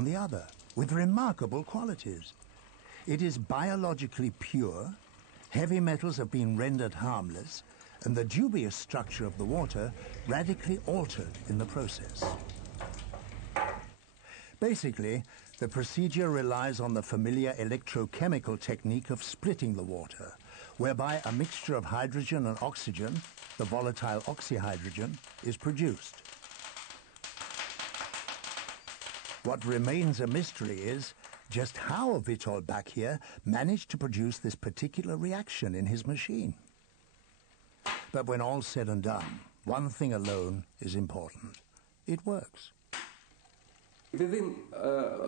on the other, with remarkable qualities. It is biologically pure, heavy metals have been rendered harmless, and the dubious structure of the water radically altered in the process. Basically, the procedure relies on the familiar electrochemical technique of splitting the water, whereby a mixture of hydrogen and oxygen, the volatile oxyhydrogen, is produced. What remains a mystery is just how Witold Bachir managed to produce this particular reaction in his machine. But when all's said and done, one thing alone is important. It works. Within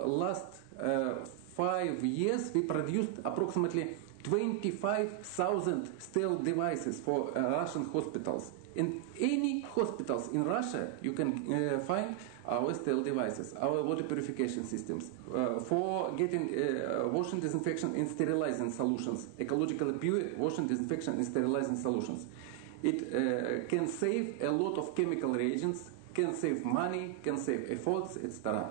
last 5 years, we produced approximately 25,000 sterile devices for Russian hospitals. In any hospitals in Russia, you can find our sterile devices, our water purification systems, for getting washing, disinfection, and sterilizing solutions, ecologically pure washing, disinfection, and sterilizing solutions. It can save a lot of chemical reagents, can save money, can save efforts, etc.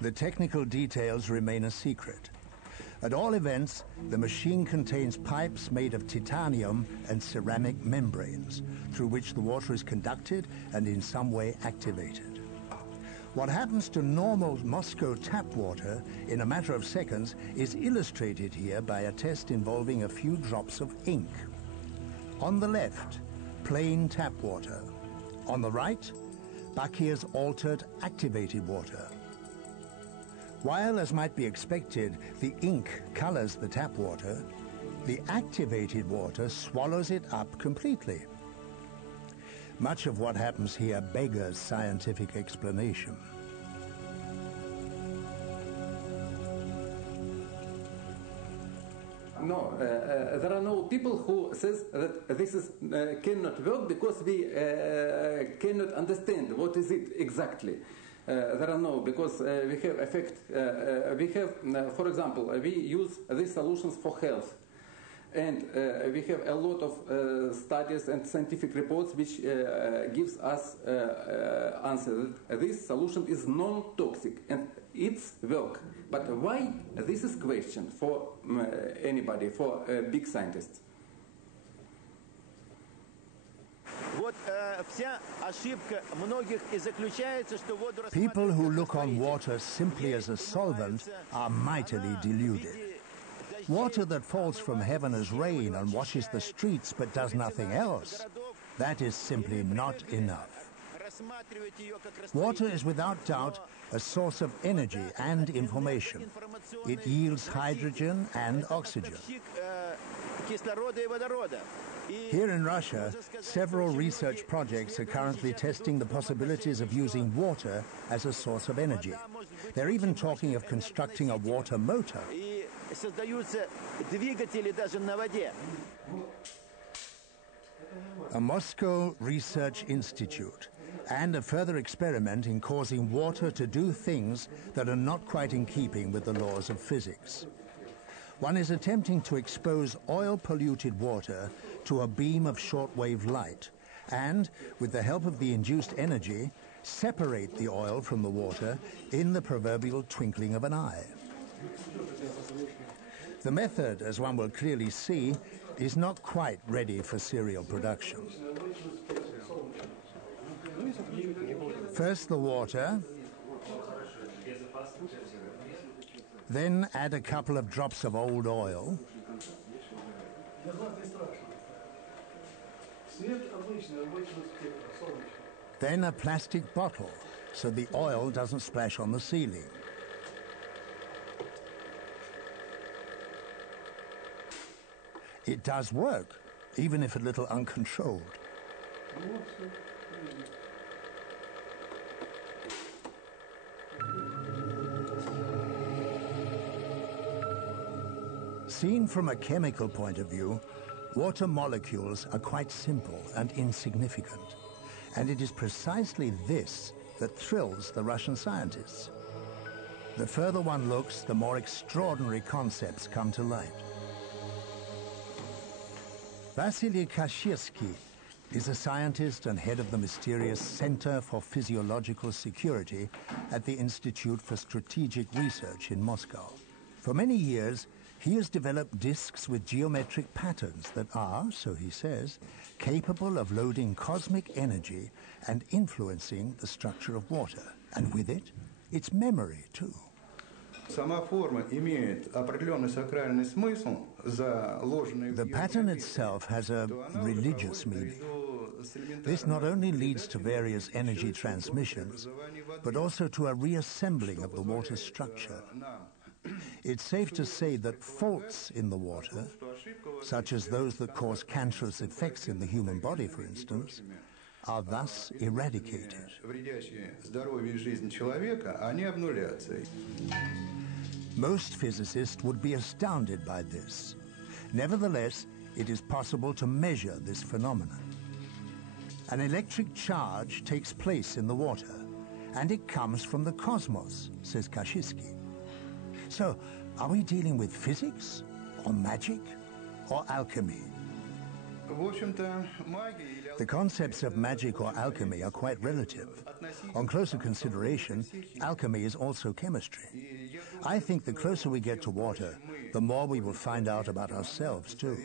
The technical details remain a secret. At all events, the machine contains pipes made of titanium and ceramic membranes, through which the water is conducted and in some way activated. What happens to normal Moscow tap water in a matter of seconds is illustrated here by a test involving a few drops of ink. On the left, plain tap water. On the right, Bachir's altered activated water. While, as might be expected, the ink colors the tap water, the activated water swallows it up completely. Much of what happens here beggars scientific explanation. No, there are no people who says that this is cannot work because we cannot understand what is it exactly. There are no, because we have effect. We have, for example, we use these solutions for health. And we have a lot of studies and scientific reports which gives us answer that this solution is non-toxic and it's work. But why? This is question for anybody, for big scientists. People who look on water simply as a solvent are mightily deluded. Water that falls from heaven as rain and washes the streets but does nothing else, that is simply not enough. Water is without doubt a source of energy and information. It yields hydrogen and oxygen. Here in Russia, several research projects are currently testing the possibilities of using water as a source of energy. They're even talking of constructing a water motor. A Moscow Research Institute and a further experiment in causing water to do things that are not quite in keeping with the laws of physics. One is attempting to expose oil-polluted water to a beam of shortwave light and, with the help of the induced energy, separate the oil from the water in the proverbial twinkling of an eye. The method, as one will clearly see, is not quite ready for serial production. First the water, then add a couple of drops of old oil, then a plastic bottle so the oil doesn't splash on the ceiling. It does work, even if a little uncontrolled. Seen from a chemical point of view, water molecules are quite simple and insignificant. And it is precisely this that thrills the Russian scientists. The further one looks, the more extraordinary concepts come to light. Vasily Kashirsky is a scientist and head of the mysterious Center for Physiological Security at the Institute for Strategic Research in Moscow. For many years, he has developed disks with geometric patterns that are, so he says, capable of loading cosmic energy and influencing the structure of water, and with it, its memory too. The pattern itself has a religious meaning. This not only leads to various energy transmissions, but also to a reassembling of the water's structure. It's safe to say that faults in the water, such as those that cause cancerous effects in the human body, for instance, are thus eradicated. Most physicists would be astounded by this. Nevertheless, it is possible to measure this phenomenon. An electric charge takes place in the water, and it comes from the cosmos, says Kashinsky. So, are we dealing with physics, or magic, or alchemy? The concepts of magic or alchemy are quite relative. On closer consideration, alchemy is also chemistry. I think the closer we get to water, the more we will find out about ourselves too.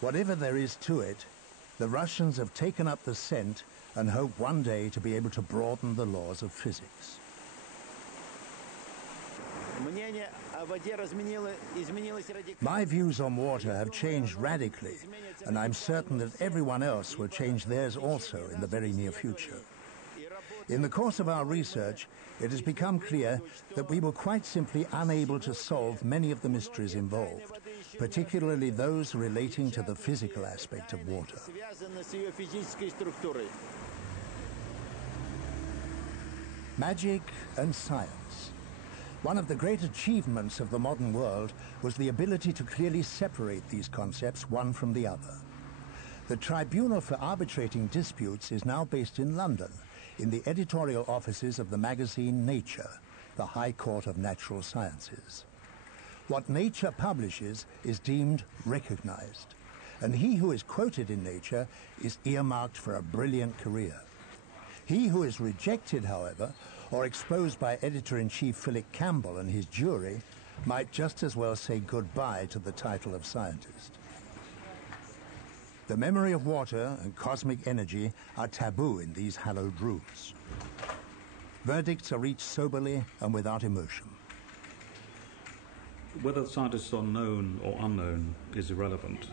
Whatever there is to it, the Russians have taken up the scent and hope one day to be able to broaden the laws of physics. My views on water have changed radically, and I'm certain that everyone else will change theirs also in the very near future. In the course of our research, it has become clear that we were quite simply unable to solve many of the mysteries involved, particularly those relating to the physical aspect of water. Magic and science. One of the great achievements of the modern world was the ability to clearly separate these concepts one from the other. The Tribunal for Arbitrating Disputes is now based in London, in the editorial offices of the magazine Nature, the High Court of Natural Sciences. What Nature publishes is deemed recognized, and he who is quoted in Nature is earmarked for a brilliant career. He who is rejected, however, or exposed by Editor-in-Chief Philip Campbell and his jury, might just as well say goodbye to the title of scientist. The memory of water and cosmic energy are taboo in these hallowed rooms. Verdicts are reached soberly and without emotion. Whether scientists are known or unknown is irrelevant,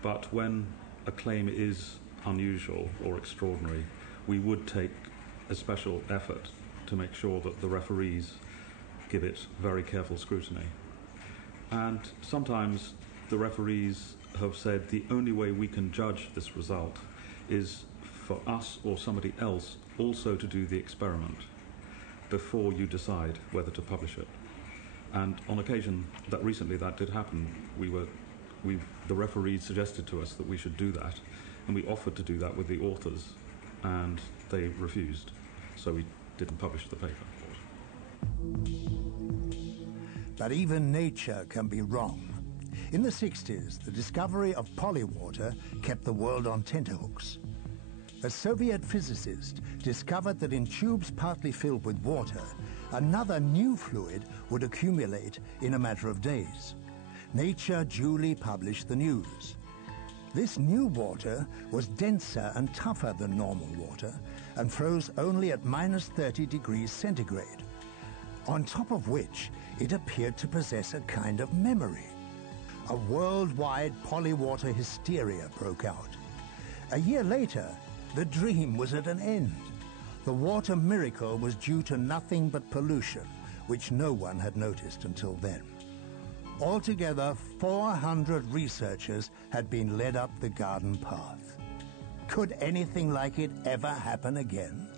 but when a claim is unusual or extraordinary, we would take a special effort to make sure that the referees give it very careful scrutiny. And sometimes the referees have said the only way we can judge this result is for us or somebody else also to do the experiment before you decide whether to publish it. And on occasion, that recently that did happen. The referees suggested to us that we should do that, and we offered to do that with the authors, and they refused. So we didn't publish the paper. But even nature can be wrong. In the 60s, the discovery of polywater kept the world on tenterhooks. A Soviet physicist discovered that in tubes partly filled with water, another new fluid would accumulate in a matter of days. Nature duly published the news. This new water was denser and tougher than normal water and froze only at -30 degrees centigrade, on top of which it appeared to possess a kind of memory. A worldwide polywater hysteria broke out. A year later, the dream was at an end. The water miracle was due to nothing but pollution, which no one had noticed until then. Altogether, 400 researchers had been led up the garden path. Could anything like it ever happen again?